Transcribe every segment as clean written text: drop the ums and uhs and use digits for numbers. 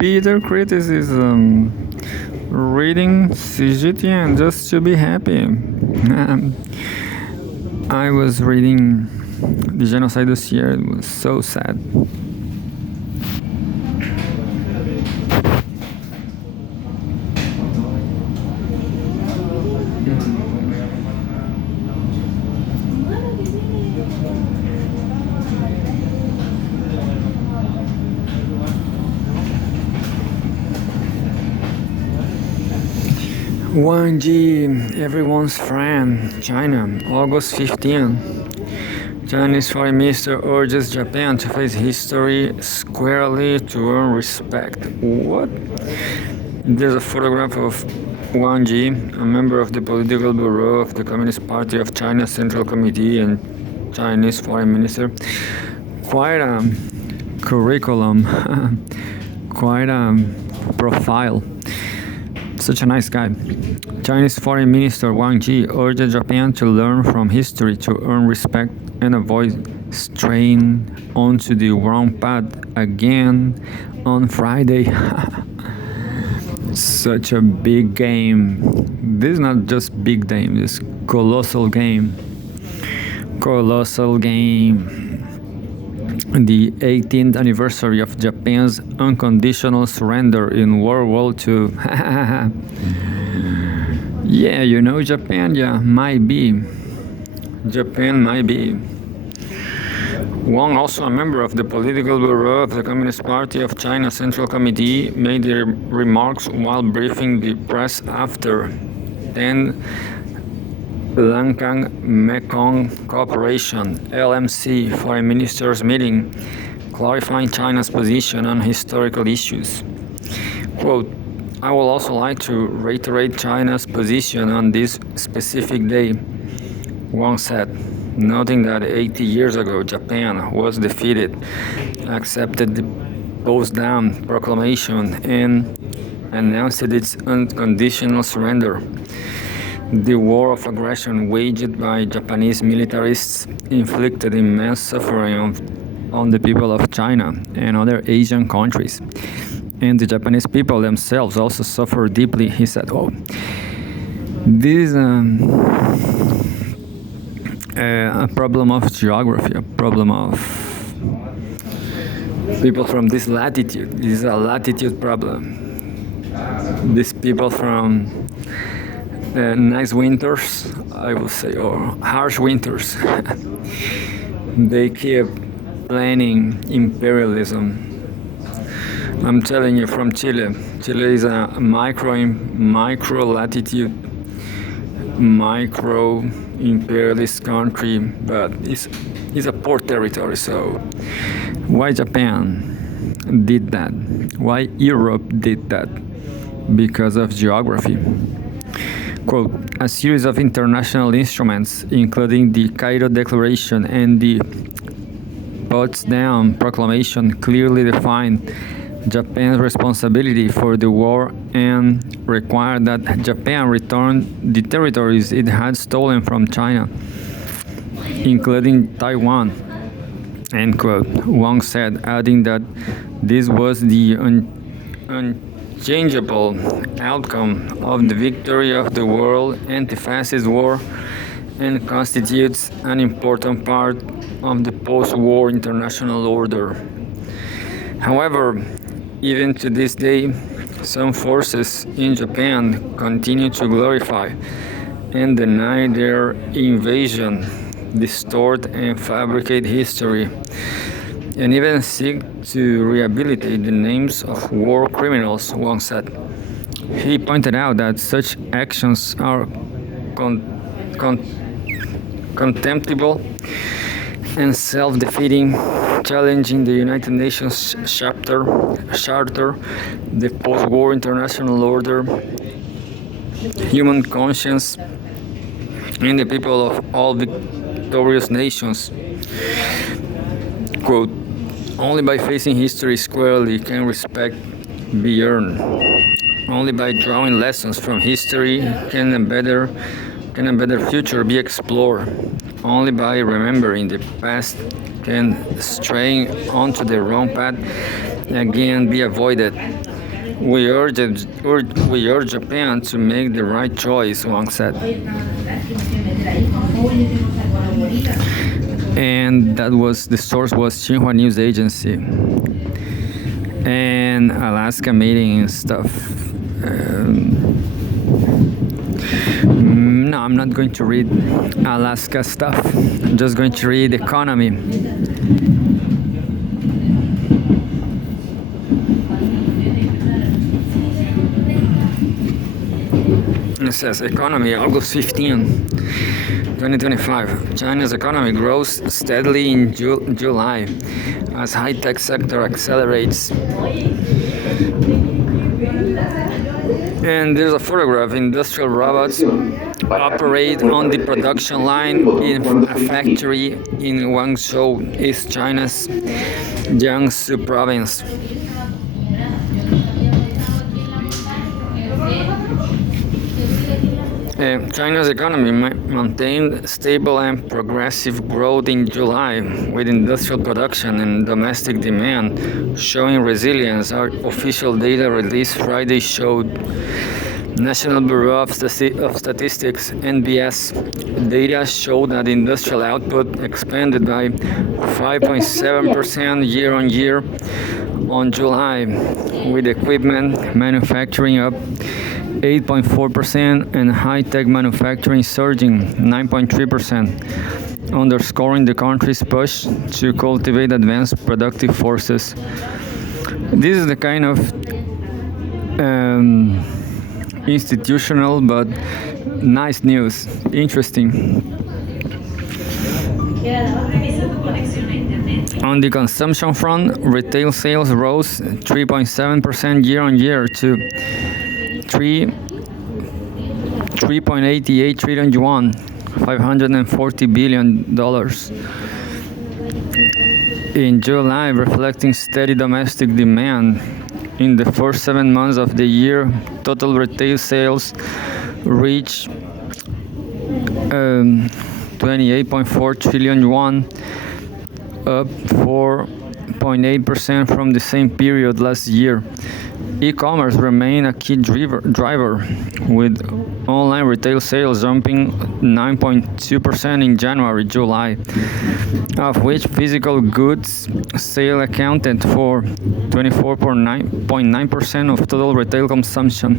bitter criticism. Reading Cgtn just to be happy. I was reading the genocide this year. It was so sad. Wang Yi, everyone's friend, China, August 15. Chinese Foreign Minister urges Japan to face history squarely to earn respect. What? There's a photograph of Wang Yi, a member of the Political Bureau of the Communist Party of China Central Committee and Chinese Foreign Minister. Quite a curriculum, quite a profile. Such a nice guy. Chinese Foreign Minister Wang Yi urged Japan to learn from history to earn respect and avoid straying onto the wrong path again on Friday. Such a big game. This is not just big game, this is colossal game. Colossal game. The 18th anniversary of Japan's unconditional surrender in World War II. Yeah, you know Japan, yeah, might be. Japan might be. Wang, also a member of the Political Bureau of the Communist Party of China Central Committee, made the remarks while briefing the press after 10 Lancang Mekong Cooperation (LMC) Foreign Ministers meeting, clarifying China's position on historical issues. Quote, I would also like to reiterate China's position on this specific day, Wang said, noting that 80 years ago Japan was defeated, accepted the Potsdam Proclamation, and announced its unconditional surrender. The war of aggression waged by Japanese militarists inflicted immense suffering on the people of China and other Asian countries. And the Japanese people themselves also suffered deeply, he said. Oh, this is a problem of geography, a problem of people from this latitude. This is a latitude problem. These people from nice winters, I will say, or harsh winters. They keep planning imperialism. I'm telling you, from Chile. Chile is a micro latitude, micro imperialist country, but it's a port territory. So why Japan did that? Why Europe did that? Because of geography. Quote, a series of international instruments, including the Cairo Declaration and the Potsdam Proclamation, clearly define Japan's responsibility for the war and required that Japan return the territories it had stolen from China, including Taiwan, end quote, Wang said, adding that this was the unchangeable outcome of the victory of the World Anti-Fascist War and constitutes an important part of the post-war international order. However, even to this day, some forces in Japan continue to glorify and deny their invasion, distort and fabricate history, and even seek to rehabilitate the names of war criminals, Wang said. He pointed out that such actions are contemptible and self-defeating, challenging the United Nations Charter, the post-war international order, human conscience, and the people of all victorious nations. Quote, only by facing history squarely can respect be earned. Only by drawing lessons from history can a better future be explored. Only by remembering the past can straying onto the wrong path again be avoided. We urge Japan to make the right choice, Wang said. And the source was Xinhua News Agency. And Alaska meeting and stuff. No, I'm not going to read Alaska stuff. I'm just going to read economy. It says economy, August 15, 2025. China's economy grows steadily in July as high-tech sector accelerates. And there's a photograph. Industrial robots operate on the production line in a factory in Guangzhou, East China's Jiangsu province. China's economy maintained stable and progressive growth in July, with industrial production and domestic demand showing resilience. Our official data released Friday showed National Bureau of Statistics (NBS) data showed that industrial output expanded by 5.7% year-on-year on July, with equipment manufacturing up 8.4% and high-tech manufacturing surging 9.3%, underscoring the country's push to cultivate advanced productive forces. This is the kind of institutional but nice news. Interesting. On the consumption front, retail sales rose 3.7% year-on-year to 3.88 trillion yuan, $540 billion in July, reflecting steady domestic demand. In the first 7 months of the year, total retail sales reached 28.4 trillion yuan, up 4.8% from the same period last year. E-commerce remained a key driver, with online retail sales jumping 9.2% in January-July, of which physical goods sales accounted for 24.9% of total retail consumption.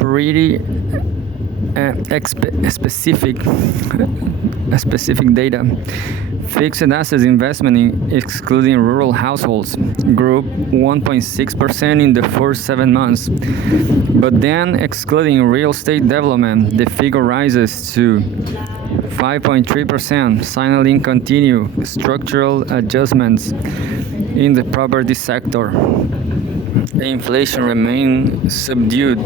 Pretty specific data. Fixed assets investment, excluding rural households, grew 1.6% in the first 7 months. But then, excluding real estate development, the figure rises to 5.3%, signaling continued structural adjustments in the property sector. Inflation remained subdued,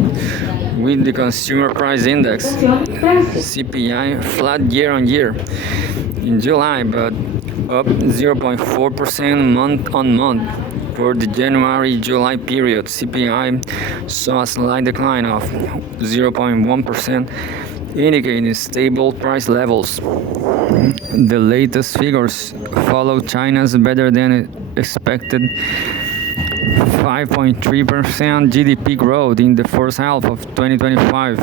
with the Consumer Price Index (CPI) flat year-on-year in July, but up 0.4% month-on-month. For the January-July period, CPI saw a slight decline of 0.1%, indicating stable price levels. The latest figures follow China's better-than-expected 5.3% GDP growth in the first half of 2025,